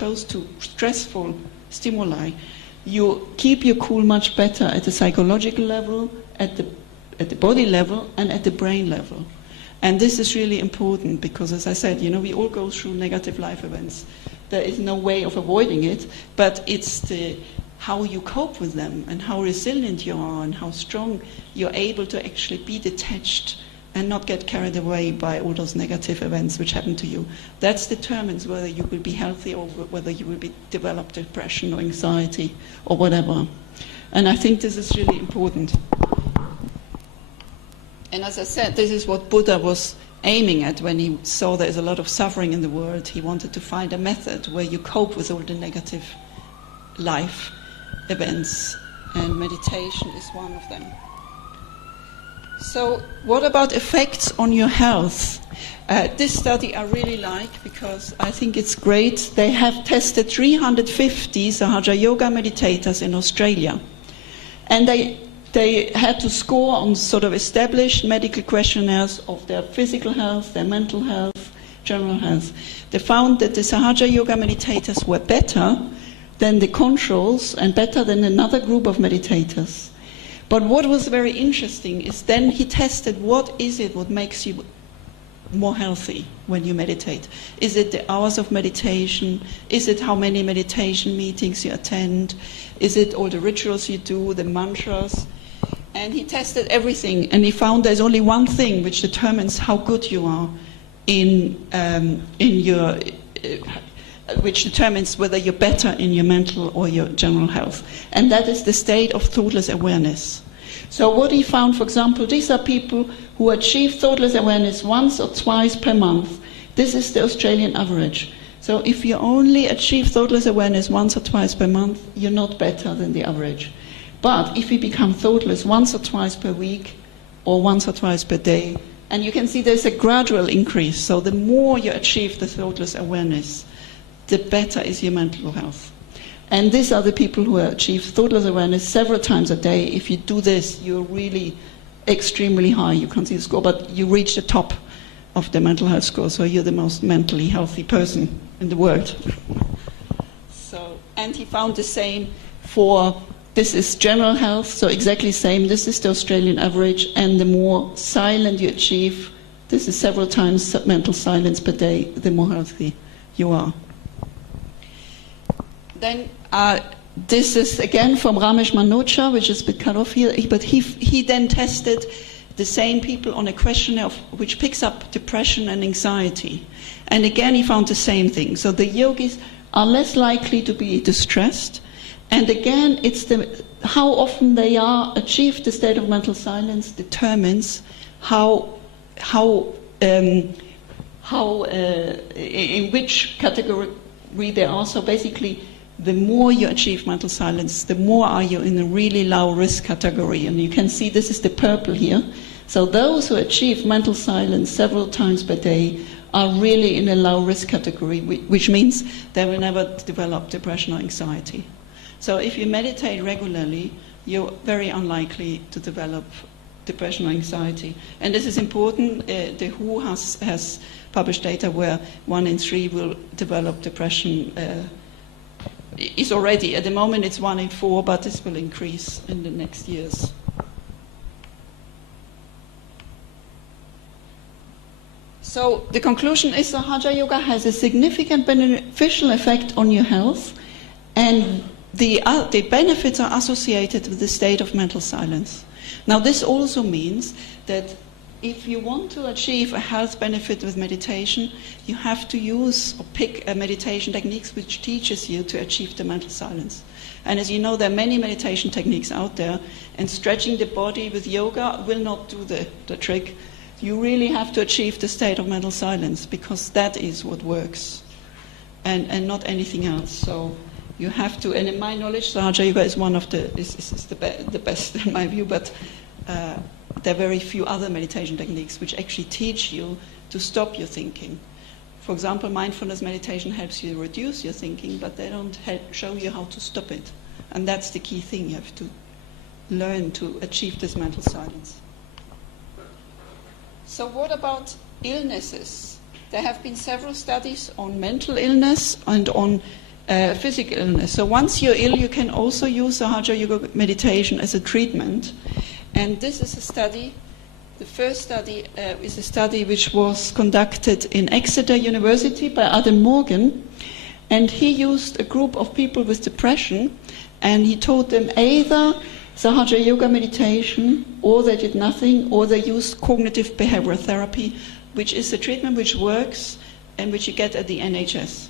exposed to stressful stimuli, you keep your cool much better at the psychological level, at the body level, and at the brain level. And this is really important because, as I said, we all go through negative life events. There is no way of avoiding it, but it's how you cope with them and how resilient you are and how strong you're able to actually be detached and not get carried away by all those negative events which happen to you. That determines whether you will be healthy or whether you will develop depression or anxiety or whatever. And I think this is really important. And as I said, this is what Buddha was aiming at when he saw there's a lot of suffering in the world. He wanted to find a method where you cope with all the negative life events, and meditation is one of them. So what about effects on your health? This study I really like because I think it's great. They have tested 350 Sahaja Yoga meditators in Australia. And they had to score on sort of established medical questionnaires of their physical health, their mental health, general health. They found that the Sahaja Yoga meditators were better than the controls and better than another group of meditators. But what was very interesting is then he tested what makes you more healthy when you meditate. Is it the hours of meditation? Is it how many meditation meetings you attend? Is it all the rituals you do, the mantras? And he tested everything, and he found there's only one thing which determines how good you are which determines whether you're better in your mental or your general health. And that is the state of thoughtless awareness. So what he found, for example, these are people who achieve thoughtless awareness once or twice per month. This is the Australian average. So if you only achieve thoughtless awareness once or twice per month, you're not better than the average. But if you become thoughtless once or twice per week or once or twice per day, and you can see there's a gradual increase. So the more you achieve the thoughtless awareness, the better is your mental health. And these are the people who achieve thoughtless awareness several times a day. If you do this, you're really extremely high. You can't see the score, but you reach the top of the mental health score, so you're the most mentally healthy person in the world. And he found the same for, this is general health, so exactly same. This is the Australian average, and the more silent you achieve, this is several times mental silence per day, the more healthy you are. Then this is again from Ramesh Manocha, which is a bit cut off here, but he then tested the same people on a questionnaire which picks up depression and anxiety. And again he found the same thing. So the yogis are less likely to be distressed. And again, it's how often they achieve the state of mental silence determines in which category they are. So basically, the more you achieve mental silence, the more are you in a really low risk category. And you can see this is the purple here. So those who achieve mental silence several times per day are really in a low risk category, which means they will never develop depression or anxiety. So if you meditate regularly, you're very unlikely to develop depression or anxiety. And this is important. The WHO has published data where 1 in 3 will develop depression. Is already, at the moment it's 1 in 4, but this will increase in the next years. So the conclusion is that Hatha Yoga has a significant beneficial effect on your health, and the benefits are associated with the state of mental silence. Now this also means that if you want to achieve a health benefit with meditation, you have to use or pick a meditation techniques which teaches you to achieve the mental silence. And as you know, there are many meditation techniques out there, and stretching the body with yoga will not do the trick. You really have to achieve the state of mental silence, because that is what works, and not anything else. So you have to, and in my knowledge, Hatha Yoga is one of the best in my view, but there are very few other meditation techniques which actually teach you to stop your thinking. For example, mindfulness meditation helps you reduce your thinking, but they don't show you how to stop it. And that's the key thing. You have to learn to achieve this mental silence. So what about illnesses? There have been several studies on mental illness and on physical illness. So once you're ill, you can also use the Hatha Yoga meditation as a treatment. And this is a study. The first study is a study which was conducted in Exeter University by Adam Morgan. And he used a group of people with depression, and he taught them either the Hatha Yoga meditation, or they did nothing, or they used cognitive behavioral therapy, which is a treatment which works and which you get at the NHS.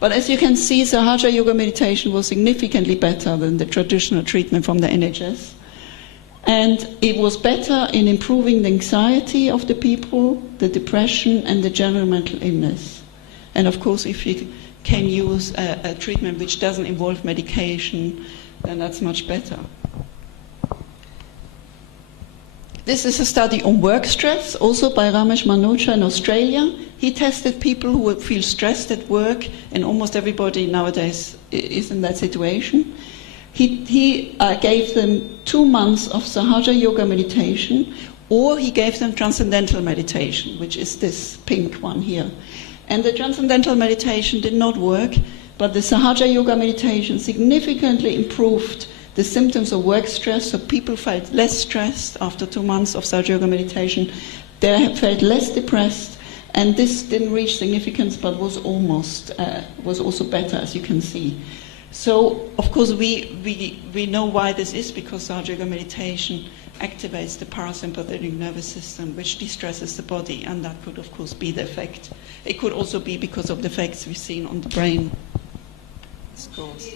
But as you can see, the Hatha Yoga meditation was significantly better than the traditional treatment from the NHS. And it was better in improving the anxiety of the people, the depression, and the general mental illness. And of course, if you can use a treatment which doesn't involve medication, then that's much better. This is a study on work stress, also by Ramesh Manocha in Australia. He tested people who would feel stressed at work, and almost everybody nowadays is in that situation. He gave them 2 months of Hatha Yoga meditation, or he gave them transcendental meditation, which is this pink one here. And the transcendental meditation did not work, but the Hatha Yoga meditation significantly improved the symptoms of work stress, so people felt less stressed after 2 months of Hatha Yoga meditation. They felt less depressed, and this didn't reach significance, but was also better, as you can see. So, of course, we know why this is, because Hatha Yoga meditation activates the parasympathetic nervous system, which de-stresses the body, and that could, of course, be the effect. It could also be because of the effects we've seen on the brain. Scores.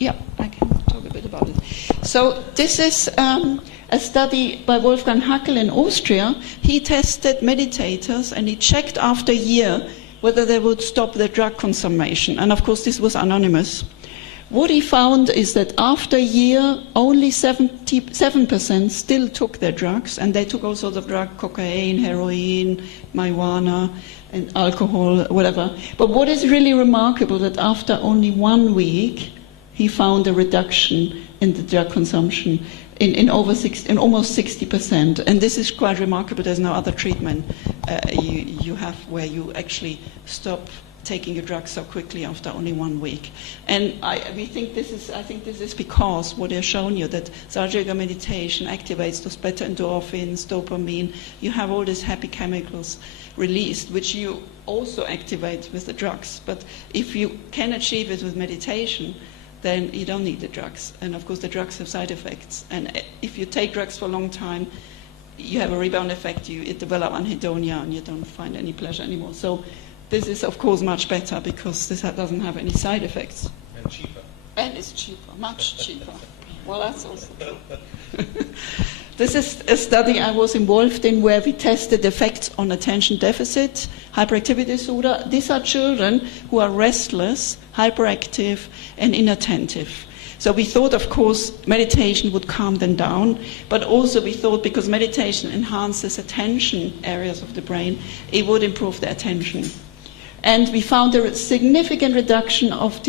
Yeah, I can talk a bit about it. So this is a study by Wolfgang Hackel in Austria. He tested meditators and he checked after a year whether they would stop their drug consumption. And of course this was anonymous. What he found is that after a year, only 77% still took their drugs, and they took all sorts of drugs, cocaine, heroin, marijuana, and alcohol, whatever. But what is really remarkable that after only 1 week, he found a reduction in the drug consumption in almost 60%. And this is quite remarkable. There's no other treatment you have where you actually stop taking your drugs so quickly after only 1 week. And I think this is because what they've shown you, that Hatha Yoga meditation activates those beta endorphins, dopamine. You have all these happy chemicals released, which you also activate with the drugs. But if you can achieve it with meditation, then you don't need the drugs. And of course the drugs have side effects. And if you take drugs for a long time, you have a rebound effect. You develop anhedonia and you don't find any pleasure anymore. So this is of course much better because this doesn't have any side effects. And cheaper. And it's cheaper, much cheaper. Well, that's also true. This is a study I was involved in where we tested effects on attention deficit, hyperactivity disorder. These are children who are restless, hyperactive, and inattentive. So we thought, of course, meditation would calm them down, but also we thought because meditation enhances attention areas of the brain, it would improve the attention. And we found a significant reduction of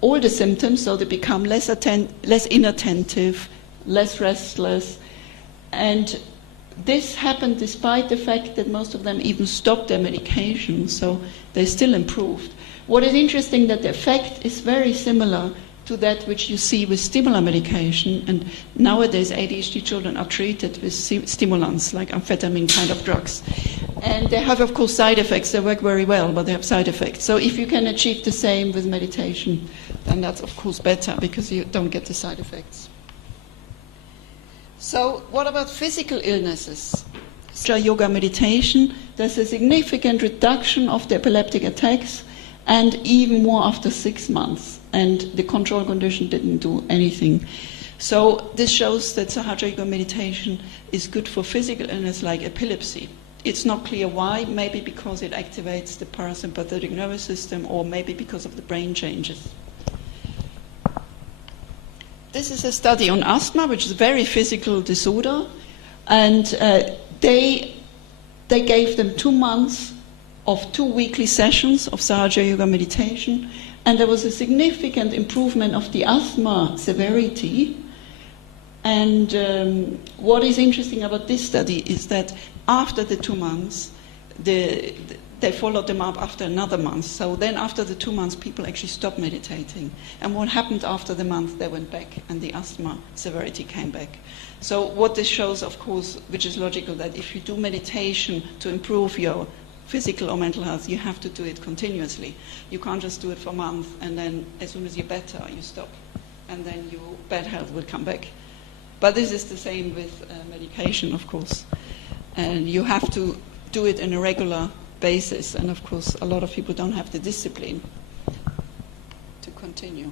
all the symptoms, so they become less inattentive, less restless. And this happened despite the fact that most of them even stopped their medication, so they still improved. What is interesting that the effect is very similar to that which you see with stimulant medication, and nowadays ADHD children are treated with stimulants like amphetamine kind of drugs. And they have, of course, side effects. They work very well, but they have side effects. So if you can achieve the same with meditation, then that's, of course, better because you don't get the side effects. So what about physical illnesses? Yoga meditation, there's a significant reduction of the epileptic attacks, and even more after 6 months. And the control condition didn't do anything. So this shows that Hatha Yoga meditation is good for physical illness like epilepsy. It's not clear why, maybe because it activates the parasympathetic nervous system, or maybe because of the brain changes. This is a study on asthma, which is a very physical disorder, and they gave them 2 months of 2 weekly sessions of Hatha Yoga meditation, and there was a significant improvement of the asthma severity. And what is interesting about this study is that after the 2 months, they followed them up after another month. So then after the 2 months, people actually stopped meditating. And what happened after the month, they went back and the asthma severity came back. So what this shows, of course, which is logical, that if you do meditation to improve your physical or mental health, you have to do it continuously. You can't just do it for a month and then as soon as you're better, you stop. And then your bad health will come back. But this is the same with medication, of course. And you have to do it on a regular basis. And of course, a lot of people don't have the discipline to continue.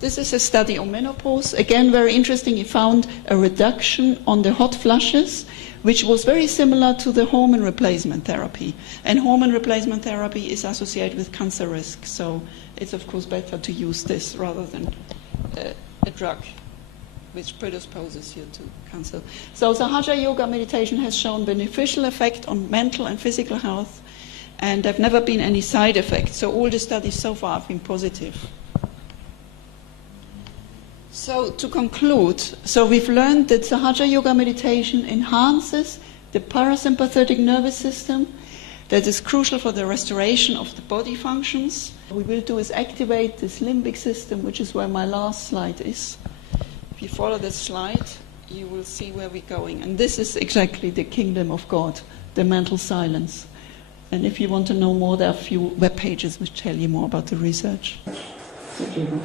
This is a study on menopause. Again, very interesting. He found a reduction on the hot flushes, which was very similar to the hormone replacement therapy. And hormone replacement therapy is associated with cancer risk. So it's, of course, better to use this rather than a drug which predisposes you to cancer. So Hatha Yoga meditation has shown beneficial effect on mental and physical health, and there have never been any side effects. So all the studies so far have been positive. So to conclude, so we've learned that Hatha Yoga meditation enhances the parasympathetic nervous system. That is crucial for the restoration of the body functions. What we will do is activate this limbic system, which is where my last slide is. If you follow this slide, you will see where we're going. And this is exactly the kingdom of God, the mental silence. And if you want to know more, there are a few web pages which tell you more about the research. Thank you.